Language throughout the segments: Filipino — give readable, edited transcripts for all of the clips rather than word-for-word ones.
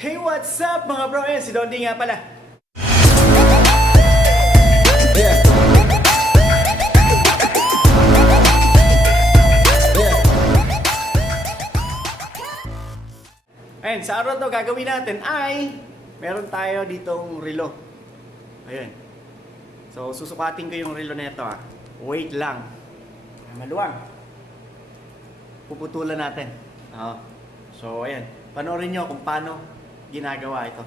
Hey, what's up mga bro? Ayan, si Dondi nga pala. Ayan, sa araw to gagawin natin ay meron tayo ditong relo. Ayan. So, susukatin ko yung relo na ito. Wait lang. Maluwang. Puputulan natin. So, ayan. Panoorin nyo kung paano ginagawa ito.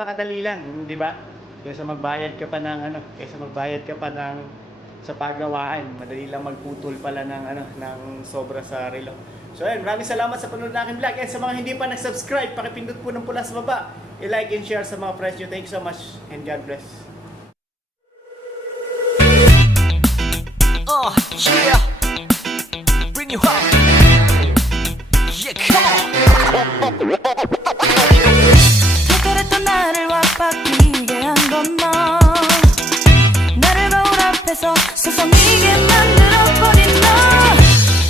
Napakadali lang, di ba? Kaysa magbayad ka pa ng sa paggawaan, madali lang magputol pala ng sobra sa relo. So ayun, maraming salamat sa panonood ng aking vlog. And sa mga hindi pa nag-subscribe, pakipindot po ng pula sa baba. I-like and share sa mga friends nyo. Thank you so much and God bless. Yeah, bring you up. Yeah, come on.